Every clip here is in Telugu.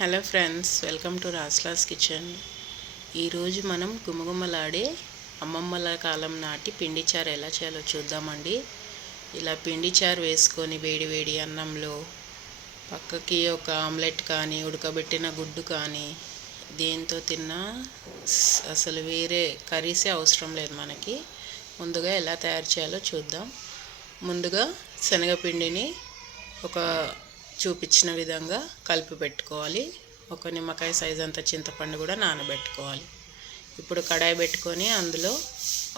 Hello friends welcome to Raslas kitchen. ఈరోజు మనం గుమగుమలాడే అమ్మమ్మల కాలం నాటి పిండి చారు ఎలా చేయాలో చూద్దామండి. ఇలా పిండి చారు వేసుకొని వేడి వేడి అన్నంలో పక్కకి ఒక ఆమ్లెట్ కానీ ఉడకబెట్టిన గుడ్డు కానీ దేంతో తిన్నా అసలు వేరే కర్రీసే అవసరం లేదు మనకి. ముందుగా ఎలా తయారు చేయాలో చూద్దాం. ముందుగా శనగపిండిని ఒక చూపించిన విధంగా కలిపి పెట్టుకోవాలి. ఒక నిమ్మకాయ సైజ్ అంత చింతపండు కూడా నానబెట్టుకోవాలి. ఇప్పుడు కడాయి పెట్టుకొని అందులో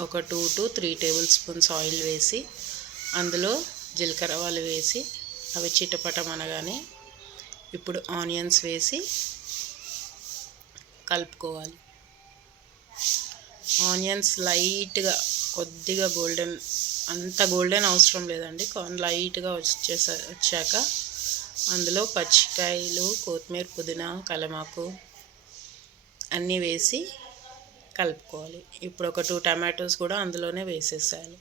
ఒక two to three tablespoons oil వేసి అందులో జీలకర్ర వాళ్ళు వేసి అవి చిటపటం అనగానే ఇప్పుడు ఆనియన్స్ వేసి కలుపుకోవాలి. ఆనియన్స్ లైట్గా కొద్దిగా గోల్డెన్ అంత గోల్డెన్ అవసరం లేదండి. లైట్గా వచ్చేసా వచ్చాక అందులో పచ్చికాయలు కొత్తిమీర పుదీనా కలమాకు అన్నీ వేసి కలుపుకోవాలి. ఇప్పుడు ఒక టూ టమాటోస్ కూడా అందులోనే వేసేసాలి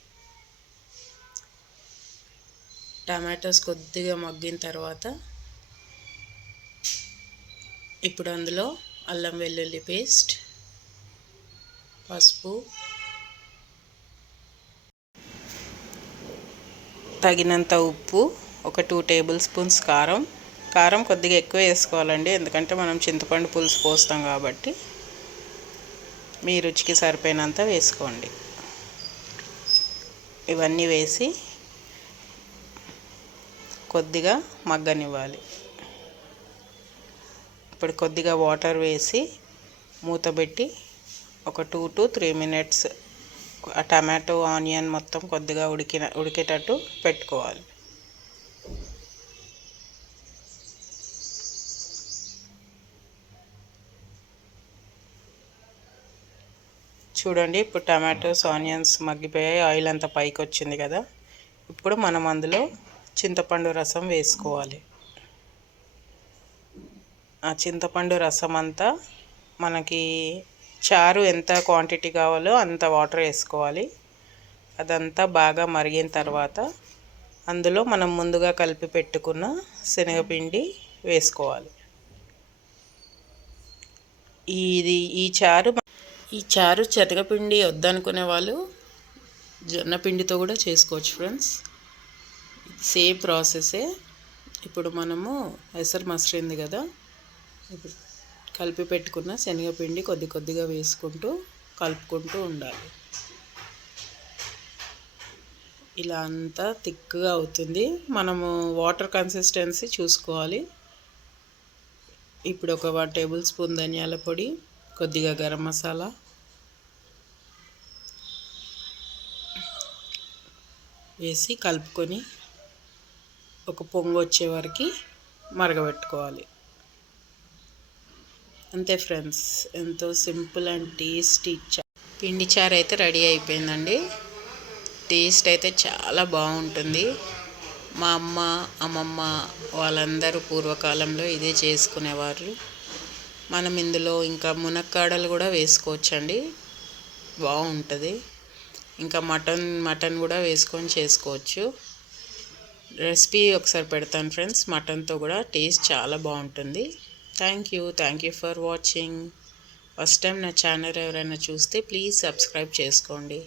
టమాటోస్ కొద్దిగా మగ్గిన తర్వాత ఇప్పుడు అందులో అల్లం వెల్లుల్లి పేస్ట్ పసుపు తగినంత ఉప్పు ఒక టూ టేబుల్ స్పూన్స్ కారం. కారం కొద్దిగా ఎక్కువ వేసుకోవాలండి ఎందుకంటే మనం చింతపండు పులుసు పోస్తాం కాబట్టి. మీ రుచికి సరిపోయినంత వేసుకోండి. ఇవన్నీ వేసి కొద్దిగా మగ్గనివ్వాలి. ఇప్పుడు కొద్దిగా వాటర్ వేసి మూత పెట్టి ఒక two to three minutes tomato onion మొత్తం కొద్దిగా ఉడికిన ఉడికేటట్టు పెట్టుకోవాలి. చూడండి. ఇప్పుడు టమాటోస్ ఆనియన్స్ మగ్గిపోయాయి. ఆయిల్ అంతా పైకి వచ్చింది కదా. ఇప్పుడు మనం అందులో చింతపండు రసం వేసుకోవాలి. ఆ చింతపండు రసం అంతా మనకి చారు ఎంత క్వాంటిటీ కావాలో అంత వాటర్ వేసుకోవాలి. అదంతా బాగా మరిగిన తర్వాత అందులో మనం ముందుగా కలిపి పెట్టుకున్న శనగపిండి వేసుకోవాలి. ఇది ఈ చారు ఈ చారు శనగపిండి వద్దనుకునే వాళ్ళు జొన్న పిండితో కూడా చేసుకోవచ్చు ఫ్రెండ్స్. సేమ్ ప్రాసెసే. ఇప్పుడు మనము ఎసరు మసరింది కదా ఇప్పుడు కలిపి పెట్టుకున్న శనగపిండి కొద్ది కొద్దిగా వేసుకుంటూ కలుపుకుంటూ ఉండాలి. ఇలా అంతా థిక్గా అవుతుంది. మనము వాటర్ కన్సిస్టెన్సీ చూసుకోవాలి. ఇప్పుడు ఒక వన్ టేబుల్ స్పూన్ ధనియాల పొడి కొద్దిగా గరం మసాలా. వేసి కలుపుకొని ఒక పొంగు వచ్చే వరకు మరగబెట్టుకోవాలి. అంతే ఫ్రెండ్స్ ఎంతో సింపుల్ అండ్ టేస్టీ పిండి చారు అయితే రెడీ అయిపోయిందండి. టేస్ట్ అయితే చాలా బాగుంటుంది. మా అమ్మ అమ్మమ్మ వాళ్ళందరూ పూర్వకాలంలో ఇదే చేసుకునేవారు. మనం ఇందులో ఇంకా మునక్కాడలు కూడా వేసుకోవచ్చండి. బాగుంటుంది. ఇంకా మటన్ మటన్ కూడా వేసుకొని చేసుకోవచ్చు. రెసిపీ ఒకసారి పెడతాను ఫ్రెండ్స్. మటన్తో కూడా టేస్ట్ చాలా బాగుంటుంది. Thank you thank you for watching first time నా ఛానల్ ఎవరైనా చూస్తే ప్లీజ్ సబ్స్క్రైబ్ చేసుకోండి.